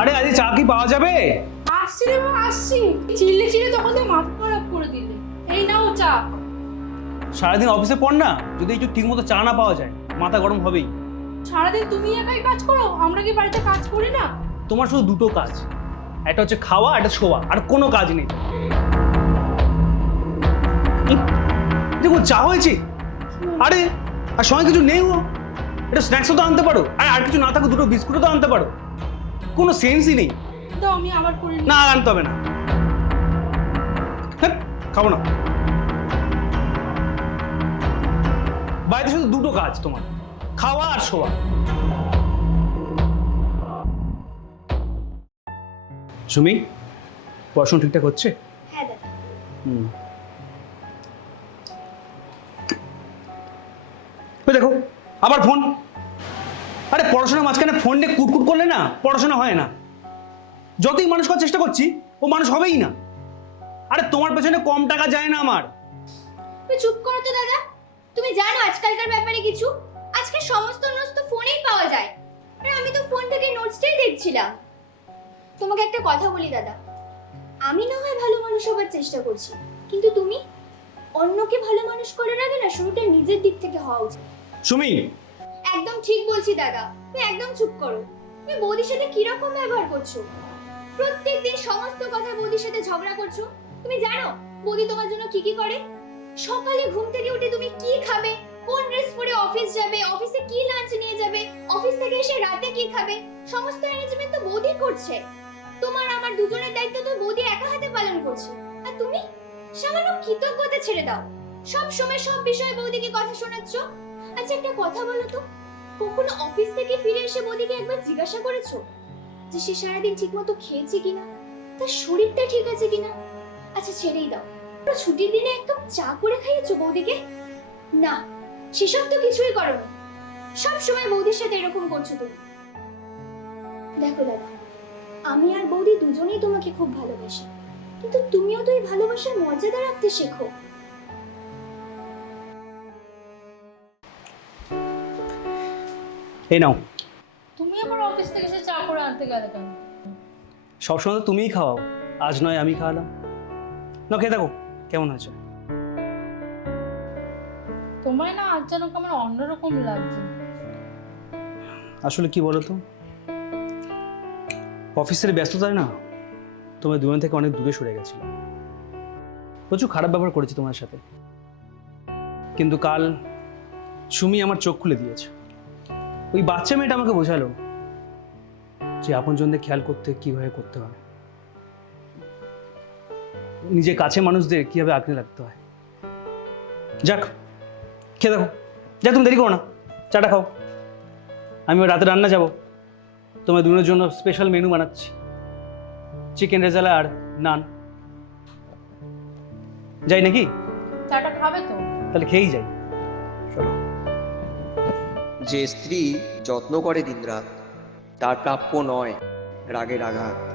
আরে আজ চা কি পাওয়া যাবে? আসছি রে মা আসছি। চিল্লে চিল্লে তখন তো মাথা খারাপ করে দিলে। এই নাও চা। সারাদিন অফিসে পড় না যদি একটু ঠিক মতো চা না পাওয়া যায় মাথা গরম হবেই। সারাদিন তুমি একাই কাজ করো আমরা কি বাড়িতে কাজ করি না? তোমার শুধু দুটো কাজ একটা হচ্ছে খাওয়া একটা শোয়া আর কোনো কাজ নেই। দেখো চা হয়েছে? আরে আর সময় কিছু নেই ও এটা স্ন্যাক্সও তো আনতে পারো। আর আর কিছু না থাকো দুটো বিস্কুটও তো আনতে পারো। কোনো সেন্সই নেই। আমি আবার করে নিই। না আনতে হবে না। হ্যাঁ, খাব না। বাড়িতে শুধু দুটো কাজ তোমার খাওয়া আর শোয়া। সুমি পড়াশোনা ঠিকঠাক হচ্ছে? হ্যাঁ দাদা। হুম। ওই দেখো আবার ফোন আরে পড়াশোনার মাঝখানে ফোন নিয়ে কুটকুট করলে না পড়াশোনা হয় না। যতই মানুষ করার চেষ্টা করছি ও মানুষ হবেই না। আরে তোমার পেছনে কম টাকা যায় না আমার। তুমি চুপ করো তো দাদা। তুমি জানো আজকালকার ব্যাপারে কিছু? আজকে সমস্ত নোটস তো ফোনেই পাওয়া যায়। আর আমি তো ফোন থেকে নোটসটাই দেখছিলাম। তোমাকে একটা কথা বলি দাদা। আমি না হয় ভালো মানুষ হবার চেষ্টা করছি কিন্তু তুমি অন্যকে ভালো মানুষ করার আগে না শুরুটা নিজের দিক থেকে হওয়া উচিত। সুমি একদম ঠিক বলছি দাদা। তুমি একদম চুপ করো। তুমি বৌদির সাথে কীরকম ব্যবহার করছ? প্রত্যেকদিন সমস্ত কথা বৌদির সাথে ঝগড়া করছ? তুমি জানো বৌদি তোমার জন্য কি কি করে? সকালে ঘুম থেকে উঠে তুমি কি খাবে? কোন ড্রেস পরে অফিস যাবে? অফিসে কি লাঞ্চ নিয়ে যাবে? অফিস থেকে এসে রাতে কি খাবে? সমস্ত অ্যারেঞ্জমেন্ট তো বৌদি করছে। তোমার আমার দুজনের দায়িত্ব তো বৌদি একা হাতে পালন করছে। আর তুমি? সামান্য কৃতজ্ঞতা ছেড়ে দাও। সব সময় সব বিষয়ে বৌদিকে কথা শোনাচ্ছ। আচ্ছা একটা কথা বলো তো। কখনো অফিস থেকে ফিরে এসে বৌদিকে একবার জিজ্ঞাসা করেছ যে সে সারাদিন ঠিকমতো খেয়েছে কিনা? তার শরীরটা ঠিক আছে কিনা? আচ্ছা ছেড়েই দাও। পুরো ছুটির দিনে এক কাপ চা করে খাইয়েছো বৌদিকে? না, সেসব তো কিছুই করো না। সব সময় বৌদির সাথে এরকম করছ তুমি। দেখো দাদা, আমি আর বৌদি দুজনেই তোমাকে খুব ভালোবাসি। কিন্তু তুমিও তো এই ভালোবাসার মর্যাদা রাখতে শেখো। এই নাও। তুমি আবার অফিস থেকে এসে চা করে আনতে গেলে কেন? সবসময় তো তুমিই খাওয়াও। আজ নয় আমি খাওয়ালাম। না খেয়ে দেখো কেমন হয়েছে? তোমায় না আজ যেন কেমন অন্যরকম লাগছে। আসলে কি বলো তো অফিসের ব্যস্ততায় না তোমার দুজন থেকে অনেক দূরে সরে গেছিল প্রচুর খারাপ ব্যবহার করেছি তোমার সাথে। কিন্তু কাল সুমি আমার চোখ খুলে দিয়েছে। ওই বাচ্চা মেয়েটা আমাকে বোঝালো যে আপনজনদের খেয়াল করতে কীভাবে করতে হয়। নিজের কাছে মানুষদের কীভাবে আঁকড়ে রাখতে হয়। যাক খেয়ে দেখো। যাক তুমি দেরি করো না। চাটা খাও। আমি ওই রাতে রান্না যাব। তোমার দুজনের জন্য স্পেশাল মেনু বানাচ্ছি। চিকেন রেজালা আর নান। যাই নাকি? চাটা খাবে তো? তাহলে খেয়েই যাই। যে স্ত্রী যত্ন করে দিনরাত তার প্রাপ্য নয় রাগের আঘাত।